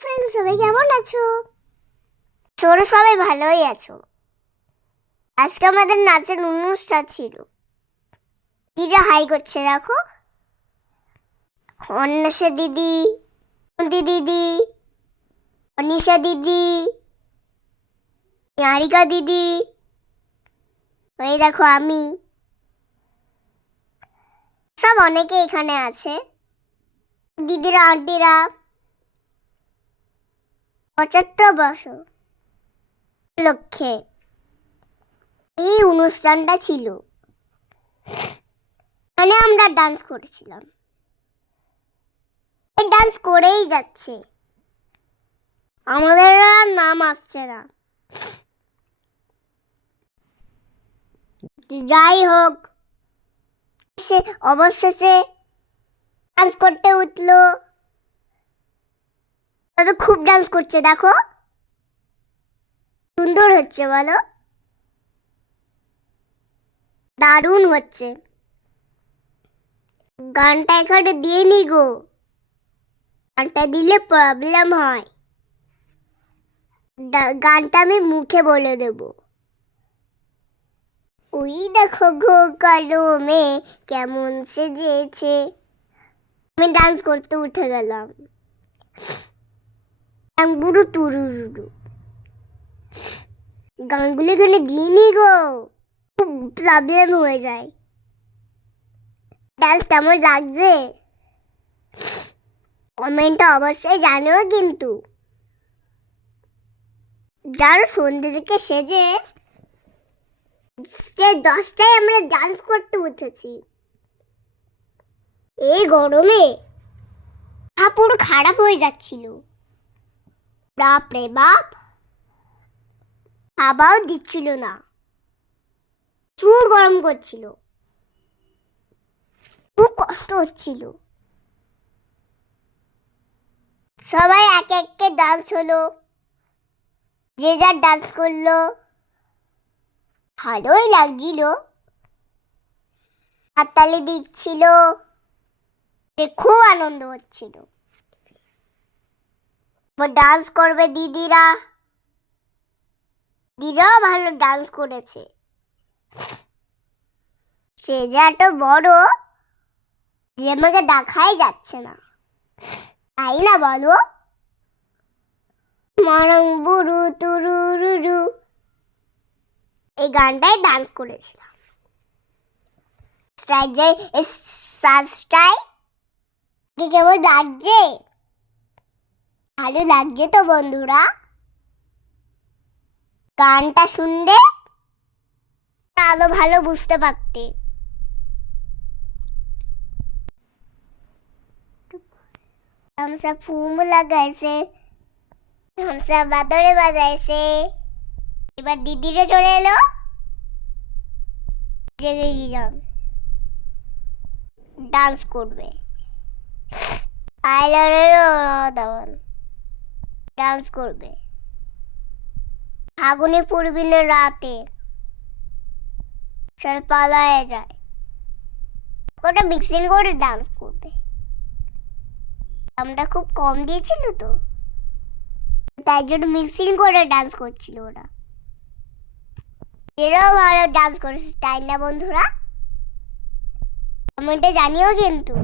Friends, সবাই কেমন আছো? তোমরা সবাই ভালোই আছো? আজকে আমাদের নাচের অনুষ্ঠান ছিল। দিদিরা হাই করছে, দেখো। অন্বেষা দিদি, দিদি, অনিশা দিদি, নিহারিকা দিদি, এই দেখো আমি। সব অনেকে এখানে আছে। দিদিরা, আন্টিরা। 75 বছর লক্ষ্যে এই অনুষ্ঠানটা ছিল। মানে আমরা ডান্স করেছিলাম। ডান্স করেই যাচ্ছে, আমাদের আর নাম আসছে না। যাই হোক, অবশেষে ডান্স করতে উঠলো। তবে খুব ডান্স করছে, দেখো। সুন্দর হচ্ছে, বলো? দারুণ হচ্ছে। গানটা এখানে দিয়ে নি গো, গানটা দিলে প্রবলেম হয়। গানটা আমি মুখে বলে দেব। ওই দেখো গো কালো মেয়ে কেমন সেজেছে। আমি ডান্স করতে উঠে গেলাম। বুড়ো তুরুরু গানগুলো এখানে দিয়ে নি গো, খুব প্রবলেম হয়ে যায়। ডান্স কেমন লাগছে কমেন্টটা অবশ্যই জানিও কিন্তু। যারা সন্ধ্যে থেকে সেজে 10টায় আমরা ডান্স করতে উঠেছি। এই গরমে পুরো খারাপ হয়ে যাচ্ছিল। বাপরে বাপ, হাওয়াও দিচ্ছিল না, প্রচুর গরম করছিল, খুব কষ্ট হচ্ছিল। সবাই এক একে ডান্স হলো, যে যার ডান্স করলো, ভালোই লাগছিল। হাততালি দিচ্ছিল, খুব আনন্দ হচ্ছিল। ডান্স করবে দিদিরা, দিদিরাও ভালো ডান্স করেছে। সে যে এত বড় যে আমাকে দেখাই যাচ্ছে না, তাই না বলো? মরং বুড়ু তুরুরু এই গানটাই ডান্স করেছিলাম। কেমন লাগছে? ভালো লাগছে তো বন্ধুরা? গানটা শুনলে আরো ভালো বুঝতে পারতে। हमसे फूम লাগাইছে, हमसे বাদরে বাজাইছে। এবার দিদিরা চলে এলো, জেগে গেলাম, ডান্স করবে। ডান্স করবে ফাগুনে পূর্বিনের রাতে, সব পালায় যায়। ওটা মিক্সিং করে ডান্স করবে। আমরা খুব কম দিয়েছিল তো, তাই জন্য মিক্সিং করে ডান্স করছিল ওরা। এরাও ভালো ডান্স করেছে, তাই না বন্ধুরা? কমেন্টে জানিও কিন্তু।